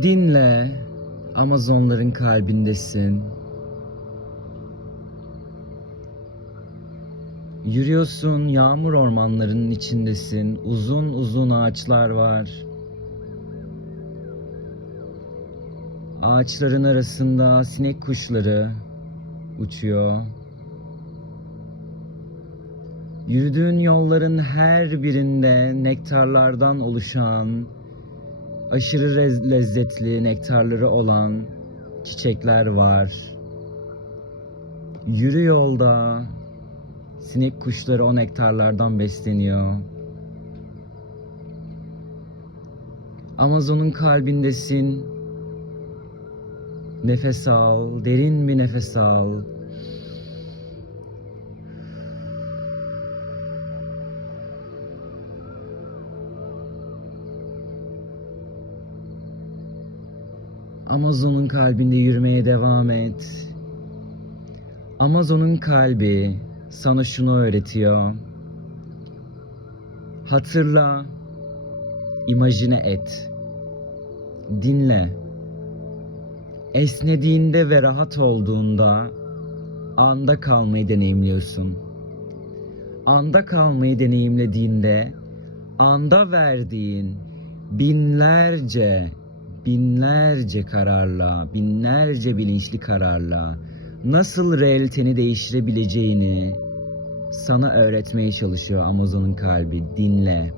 Dinle. Amazonların kalbindesin. Yürüyorsun, yağmur ormanlarının içindesin. Uzun uzun ağaçlar var. Ağaçların arasında sinek kuşları uçuyor. Yürüdüğün yolların her birinde nektarlardan oluşan, aşırı lezzetli nektarları olan çiçekler var. Yürü yolda sinek kuşları o nektarlardan besleniyor. Amazon'un kalbindesin. Nefes al, derin bir nefes al. Amazon'un kalbinde yürümeye devam et. Amazon'un kalbi sana şunu öğretiyor. Hatırla, imajine et. Dinle. Esnediğinde ve rahat olduğunda anda kalmayı deneyimliyorsun. Anda kalmayı deneyimlediğinde anda verdiğin binlerce binlerce kararla, binlerce bilinçli kararla nasıl realiteni değiştirebileceğini sana öğretmeye çalışıyor Amazon'un kalbi. Dinle.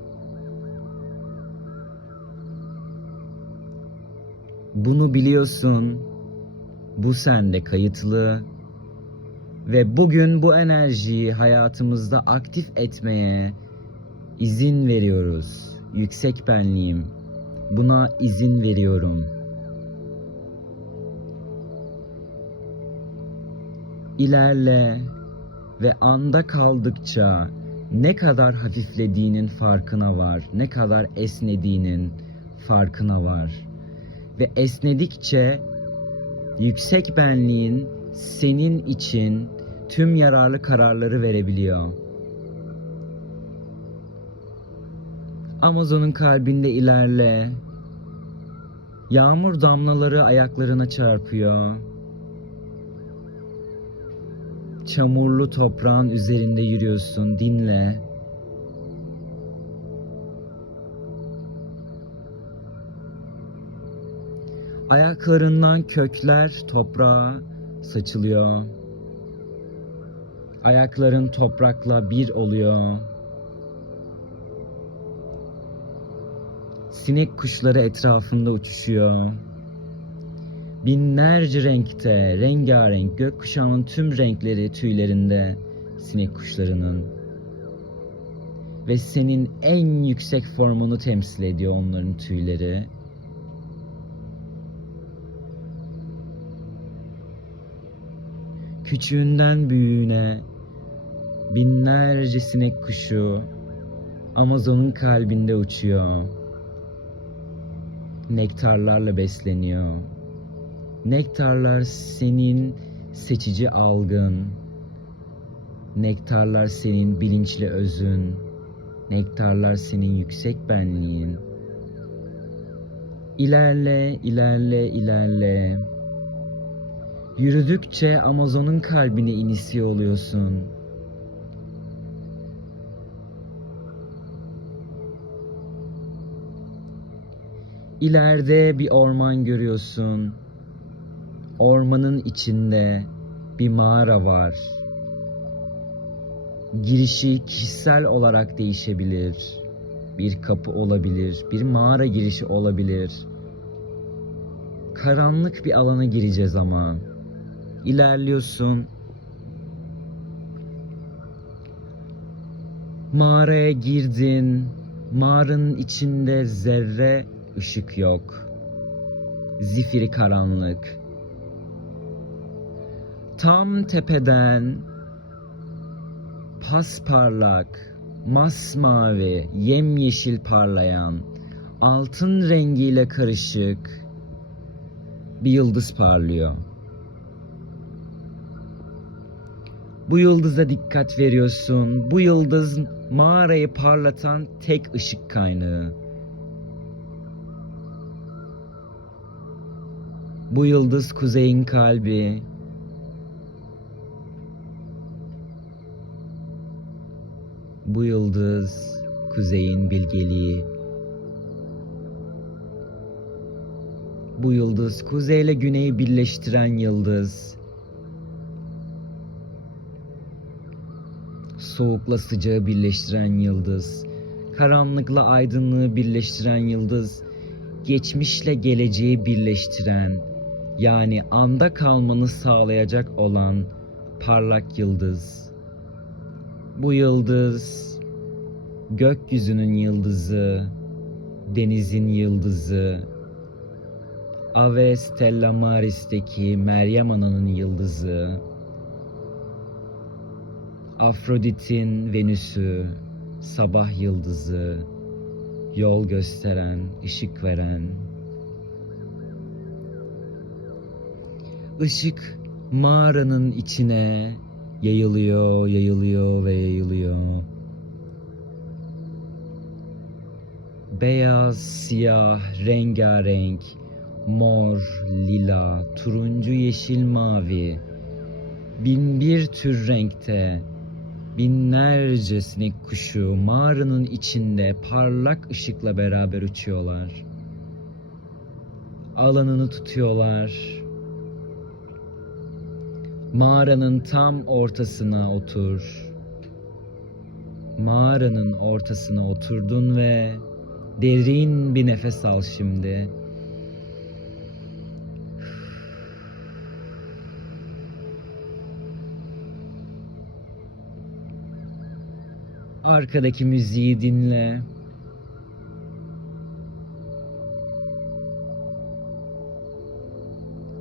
Bunu biliyorsun. Bu sende kayıtlı. Ve bugün bu enerjiyi hayatımızda aktif etmeye izin veriyoruz. Yüksek benliğim. Buna izin veriyorum. İlerle ve anda kaldıkça ne kadar hafiflediğinin farkına var. Ne kadar esnediğinin farkına var. Ve esnedikçe yüksek benliğin senin için tüm yararlı kararları verebiliyor. Amazon'un kalbinde ilerle. Yağmur damlaları ayaklarına çarpıyor. Çamurlu toprağın üzerinde yürüyorsun. Dinle. Ayaklarından kökler toprağa saçılıyor. Ayakların toprakla bir oluyor. Sinek kuşları etrafında uçuşuyor. Binlerce renkte, rengarenk gökkuşağının tüm renkleri tüylerinde sinek kuşlarının. Ve senin en yüksek formunu temsil ediyor onların tüyleri. Küçüğünden büyüğüne binlerce sinek kuşu Amazon'un kalbinde uçuyor. Nektarlarla besleniyor. Nektarlar senin seçici algın. Nektarlar senin bilinçli özün. Nektarlar senin yüksek benliğin. İlerle, ilerle, ilerle. Yürüdükçe Amazon'un kalbine inisiye oluyorsun. İleride bir orman görüyorsun. Ormanın içinde bir mağara var. Girişi kişisel olarak değişebilir. Bir kapı olabilir, bir mağara girişi olabilir. Karanlık bir alana gireceğiz ama. İlerliyorsun. Mağaraya girdin. Mağaranın içinde zerre ışık yok. Zifiri karanlık. Tam tepeden pasparlak, masmavi, yemyeşil parlayan, altın rengiyle karışık bir yıldız parlıyor. Bu yıldıza dikkat veriyorsun. Bu yıldız mağarayı parlatan tek ışık kaynağı. Bu yıldız kuzeyin kalbi. Bu yıldız kuzeyin bilgeliği. Bu yıldız kuzeyle güneyi birleştiren yıldız. Soğukla sıcağı birleştiren yıldız. Karanlıkla aydınlığı birleştiren yıldız. Geçmişle geleceği birleştiren yani anda kalmanı sağlayacak olan parlak yıldız. Bu yıldız gökyüzünün yıldızı, denizin yıldızı, Ave Stella Maris'teki Meryem Ana'nın yıldızı, Afrodit'in Venüs'ü, sabah yıldızı, yol gösteren, ışık veren. Işık mağaranın içine yayılıyor, yayılıyor ve yayılıyor. Beyaz, siyah, rengarenk, mor, lila, turuncu, yeşil, mavi. Bin bir tür renkte binlerce sinek kuşu mağaranın içinde parlak ışıkla beraber uçuyorlar. Alanını tutuyorlar. Mağaranın tam ortasına otur. Mağaranın ortasına oturdun ve derin bir nefes al şimdi. Arkadaki müziği dinle.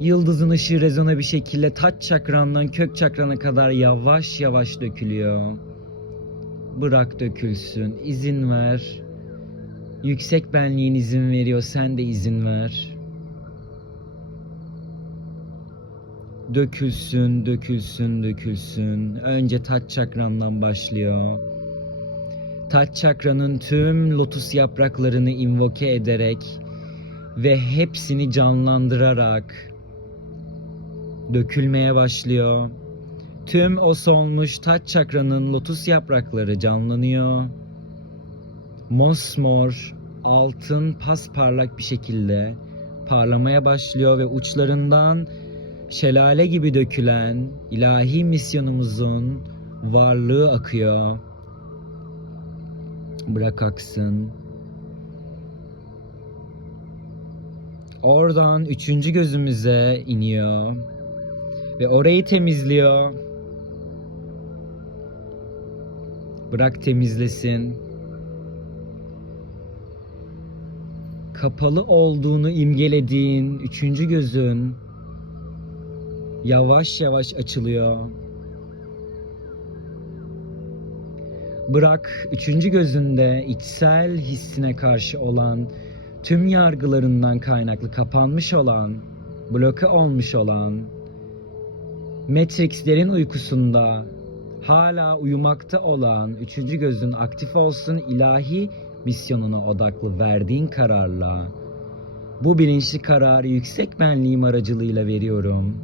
Yıldızın ışığı rezona bir şekilde taç çakrandan kök çakrana kadar yavaş yavaş dökülüyor. Bırak dökülsün, izin ver. Yüksek benliğin izin veriyor, sen de izin ver. Dökülsün, dökülsün, dökülsün. Önce taç çakrandan başlıyor. Taç çakranın tüm lotus yapraklarını invoke ederek ve hepsini canlandırarak dökülmeye başlıyor. Tüm o solmuş taç çakranın lotus yaprakları canlanıyor. Mosmor, altın, pasparlak bir şekilde parlamaya başlıyor ve uçlarından şelale gibi dökülen ilahi misyonumuzun varlığı akıyor. Bırak aksın. Oradan üçüncü gözümüze iniyor ve orayı temizliyor. Bırak temizlesin. Kapalı olduğunu imgelediğin üçüncü gözün yavaş yavaş açılıyor. Bırak üçüncü gözünde içsel hissine karşı olan tüm yargılarından kaynaklı kapanmış olan, bloke olmuş olan, Matrix'lerin uykusunda hala uyumakta olan üçüncü gözün aktif olsun ilahi misyonuna odaklı verdiğin kararla bu bilinçli kararı yüksek benliğim aracılığıyla veriyorum.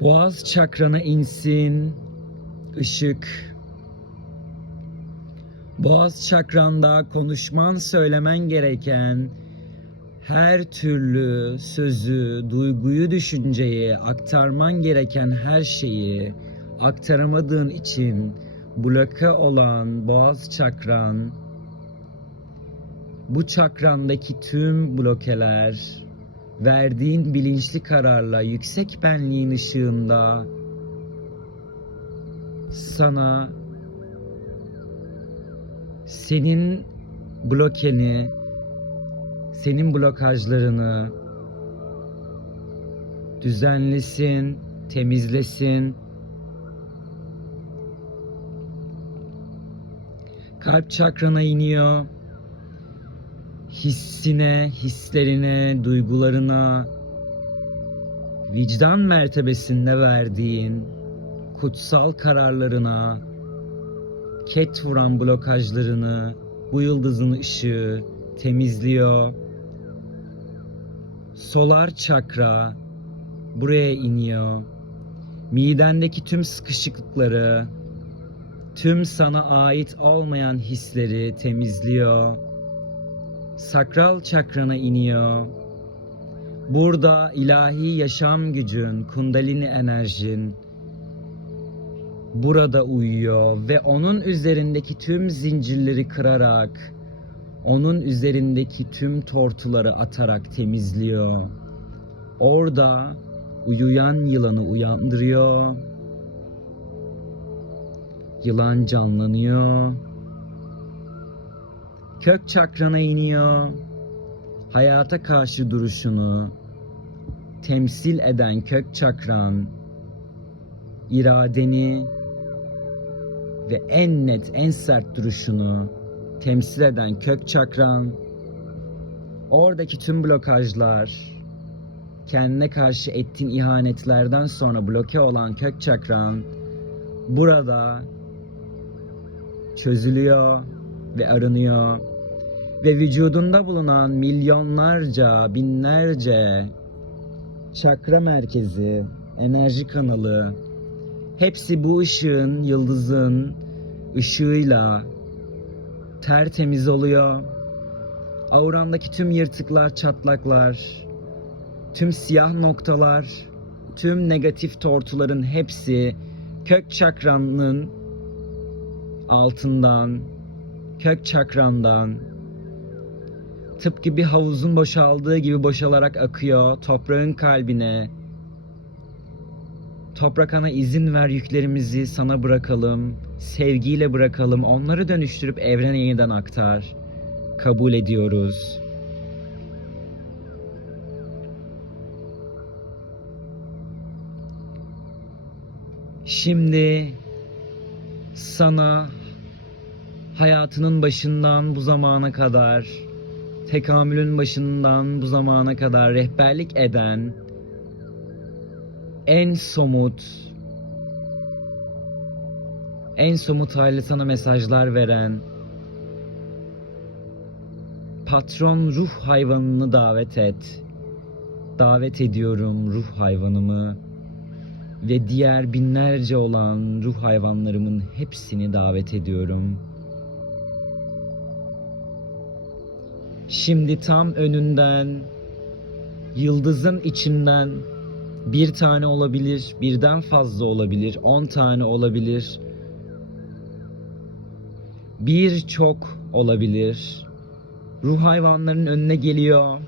Boğaz çakrana insin ışık. Boğaz çakranda konuşman söylemen gereken her türlü sözü, duyguyu, düşünceyi, aktarman gereken her şeyi aktaramadığın için bloke olan boğaz çakran bu çakrandaki tüm blokeler verdiğin bilinçli kararla yüksek benliğin ışığında sana senin blokeni, senin blokajlarını düzenlesin, temizlesin. Kalp çakrana iniyor. Hissine, hislerine, duygularına, vicdan mertebesinde verdiğin kutsal kararlarına, ket vuran blokajlarını bu yıldızın ışığı temizliyor. Solar çakra buraya iniyor. Midendeki tüm sıkışıklıkları, tüm sana ait olmayan hisleri temizliyor. Sakral çakrana iniyor. Burada ilahi yaşam gücün, kundalini enerjin burada uyuyor ve onun üzerindeki tüm zincirleri kırarak onun üzerindeki tüm tortuları atarak temizliyor. Orada uyuyan yılanı uyandırıyor. Yılan canlanıyor. Kök çakrana iniyor. Hayata karşı duruşunu temsil eden kök çakran iradeni ve en net, en sert duruşunu temsil eden kök çakran, oradaki tüm blokajlar, kendine karşı ettiğin ihanetlerden sonra bloke olan kök çakran, burada çözülüyor ve arınıyor. Ve vücudunda bulunan milyonlarca, binlerce çakra merkezi, enerji kanalı, hepsi bu ışığın, yıldızın ışığıyla tertemiz oluyor. Aurandaki tüm yırtıklar, çatlaklar, tüm siyah noktalar, tüm negatif tortuların hepsi kök çakranın altından, kök çakrandan tıpkı bir havuzun boşaldığı gibi boşalarak akıyor toprağın kalbine. Toprak ana izin ver yüklerimizi sana bırakalım. Sevgiyle bırakalım. Onları dönüştürüp evrene yeniden aktar. Kabul ediyoruz. Şimdi sana hayatının başından bu zamana kadar tekamülün başından bu zamana kadar rehberlik eden en somut en somut haliyle sana mesajlar veren patron ruh hayvanını davet et. Davet ediyorum ruh hayvanımı ve diğer binlerce olan ruh hayvanlarımın hepsini davet ediyorum. Şimdi tam önünden yıldızın içinden bir tane olabilir, birden fazla olabilir, on tane olabilir. Birçok olabilir. Ruh hayvanların önüne geliyor.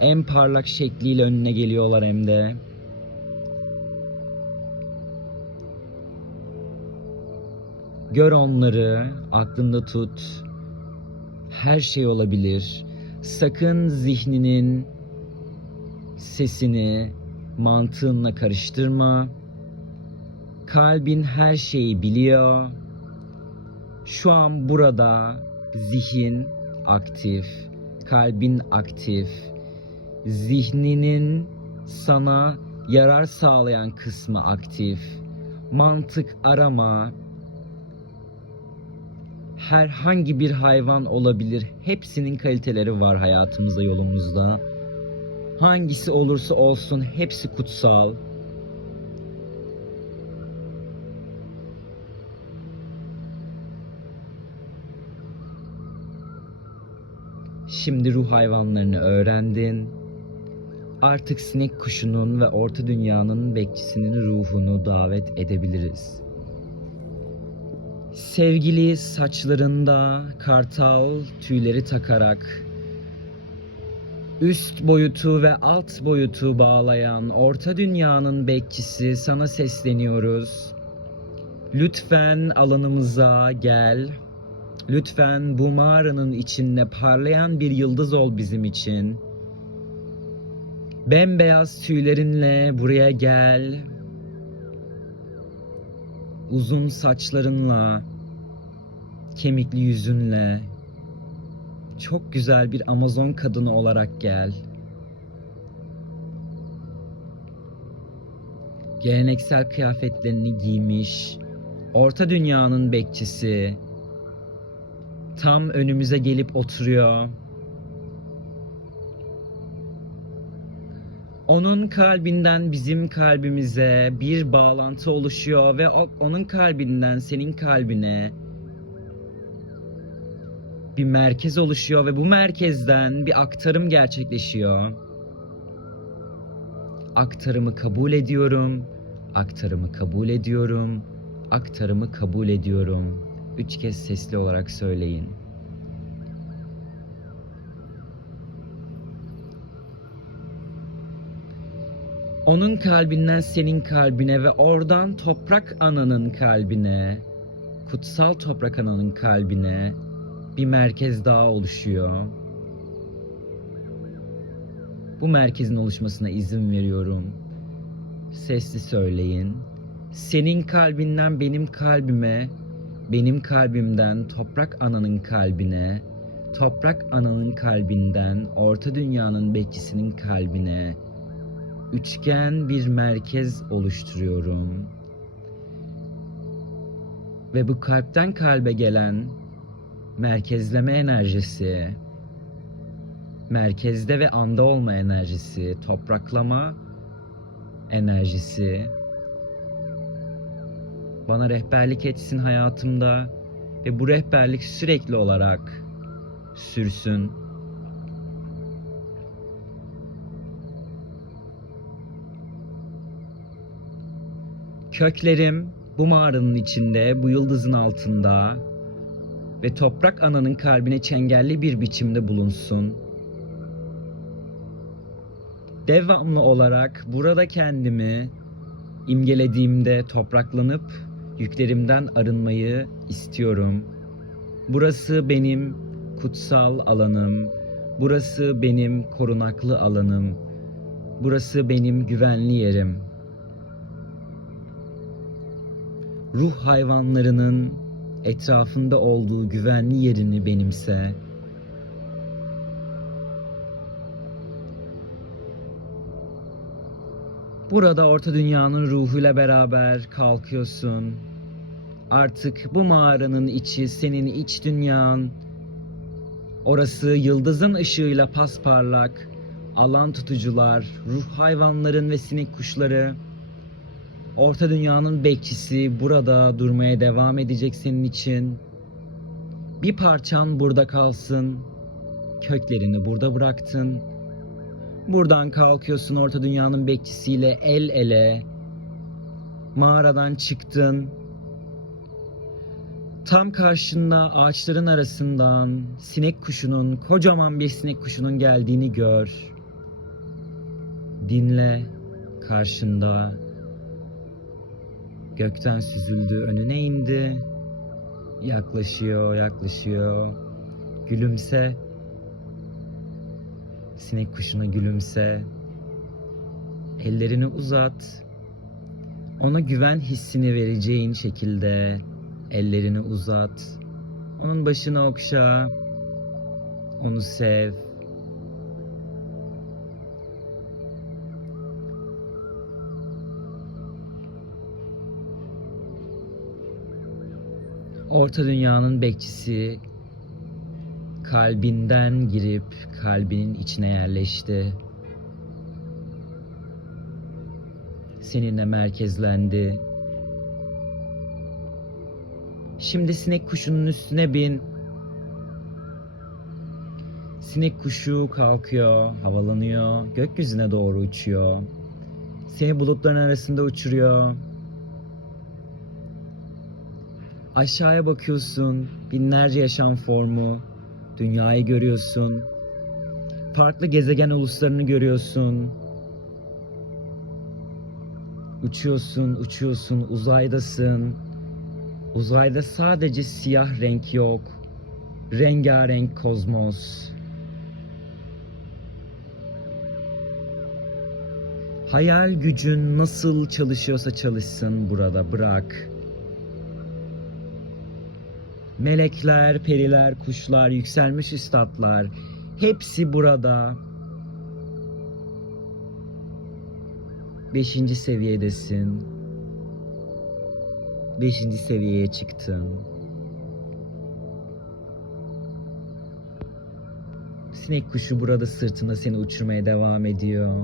En parlak şekliyle önüne geliyorlar hem de. Gör onları, aklında tut. Her şey olabilir. Sakın zihninin sesini mantığınla karıştırma. Kalbin her şeyi biliyor. Şu an burada zihin aktif, kalbin aktif. Zihninin sana yarar sağlayan kısmı aktif. Mantık arama. Herhangi bir hayvan olabilir. Hepsinin kaliteleri var hayatımızda, yolumuzda. Hangisi olursa olsun hepsi kutsal. Şimdi ruh hayvanlarını öğrendin. Artık sinek kuşunun ve orta dünyanın bekçisinin ruhunu davet edebiliriz. Sevgili saçlarında kartal tüyleri takarak üst boyutu ve alt boyutu bağlayan orta dünyanın bekçisi sana sesleniyoruz. Lütfen alanımıza gel. Lütfen bu mağaranın içinde parlayan bir yıldız ol bizim için. Bembeyaz tüylerinle buraya gel. Uzun saçlarınla, kemikli yüzünle, çok güzel bir Amazon kadını olarak gel. Geleneksel kıyafetlerini giymiş, orta dünyanın bekçisi, tam önümüze gelip oturuyor. Onun kalbinden bizim kalbimize bir bağlantı oluşuyor ve onun kalbinden senin kalbine bir merkez oluşuyor ve bu merkezden bir aktarım gerçekleşiyor. Aktarımı kabul ediyorum. Aktarımı kabul ediyorum. Aktarımı kabul ediyorum. Üç kez sesli olarak söyleyin. Onun kalbinden senin kalbine ve oradan toprak ananın kalbine, kutsal toprak ananın kalbine bir merkez daha oluşuyor. Bu merkezin oluşmasına izin veriyorum. Sesli söyleyin. Senin kalbinden benim kalbime, benim kalbimden toprak ananın kalbine, toprak ananın kalbinden orta dünyanın bekçisinin kalbine üçgen bir merkez oluşturuyorum. Ve bu kalpten kalbe gelen merkezleme enerjisi, merkezde ve anda olma enerjisi, topraklama enerjisi bana rehberlik etsin hayatımda ve bu rehberlik sürekli olarak sürsün. Köklerim bu mağaranın içinde, bu yıldızın altında ve toprak ananın kalbine çengelli bir biçimde bulunsun. Devamlı olarak burada kendimi imgelediğimde topraklanıp yüklerimden arınmayı istiyorum. Burası benim kutsal alanım. Burası benim korunaklı alanım. Burası benim güvenli yerim. Ruh hayvanlarının etrafında olduğu güvenli yerini benimse. Burada orta dünyanın ruhuyla beraber kalkıyorsun. Artık bu mağaranın içi senin iç dünyan. Orası yıldızın ışığıyla pasparlak. Alan tutucular, ruh hayvanların ve sinek kuşları. Orta dünyanın bekçisi burada durmaya devam edecek senin için. Bir parçan burada kalsın. Köklerini burada bıraktın. Buradan kalkıyorsun orta dünyanın bekçisiyle el ele. Mağaradan çıktın. Tam karşında ağaçların arasından sinek kuşunun, kocaman bir sinek kuşunun geldiğini gör. Dinle karşında Gökten süzüldü, önüne indi. Yaklaşıyor, yaklaşıyor. Gülümse. Sinek kuşuna gülümse. Ellerini uzat. Ona güven hissini vereceğin şekilde ellerini uzat. Onun başını okşa. Onu sev. Orta dünyanın bekçisi kalbinden girip kalbinin içine yerleşti. Seninle merkezlendi. Şimdi sinek kuşunun üstüne bin. Sinek kuşu kalkıyor, havalanıyor, gökyüzüne doğru uçuyor. Seni bulutların arasında uçuruyor. Aşağıya bakıyorsun, binlerce yaşam formu, dünyayı görüyorsun. Farklı gezegen uluslarını görüyorsun. Uçuyorsun, uçuyorsun, uzaydasın. Uzayda sadece siyah renk yok. Rengarenk kozmos. Hayal gücün nasıl çalışıyorsa çalışsın burada bırak. Melekler, periler, kuşlar, yükselmiş üstadlar hepsi burada. Beşinci seviyedesin. Beşinci seviyeye çıktın. Sinek kuşu burada sırtında seni uçurmaya devam ediyor.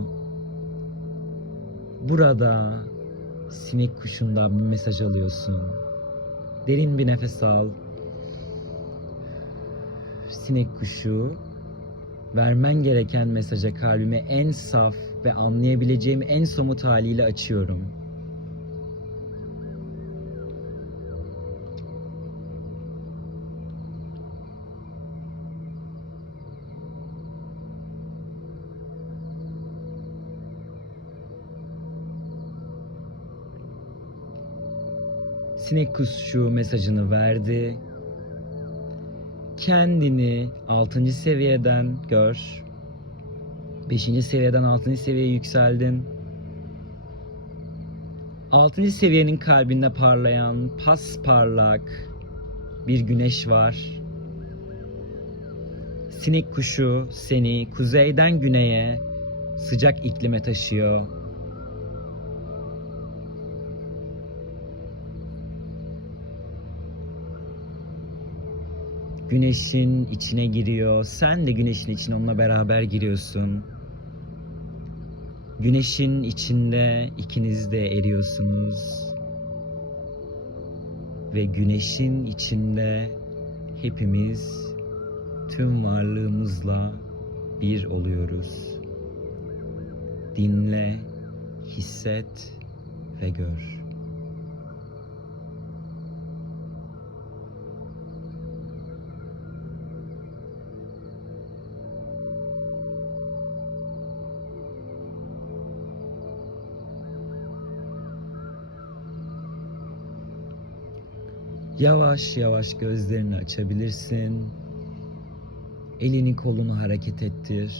Burada sinek kuşundan bir mesaj alıyorsun. Derin bir nefes al. Sinek kuşu vermen gereken mesaja kalbime en saf ve anlayabileceğim en somut haliyle açıyorum. Sinek kuşu mesajını verdi. Kendini 6. seviyeden gör. 5. seviyeden 6. seviyeye yükseldin. 6. seviyenin kalbinde parlayan pasparlak bir güneş var. Sinek kuşu seni kuzeyden güneye sıcak iklime taşıyor. Güneşin içine giriyor. Sen de güneşin içine onunla beraber giriyorsun. Güneşin içinde ikiniz de eriyorsunuz. Ve güneşin içinde hepimiz tüm varlığımızla bir oluyoruz. Dinle, hisset ve gör. Yavaş yavaş gözlerini açabilirsin. Elini kolunu hareket ettir.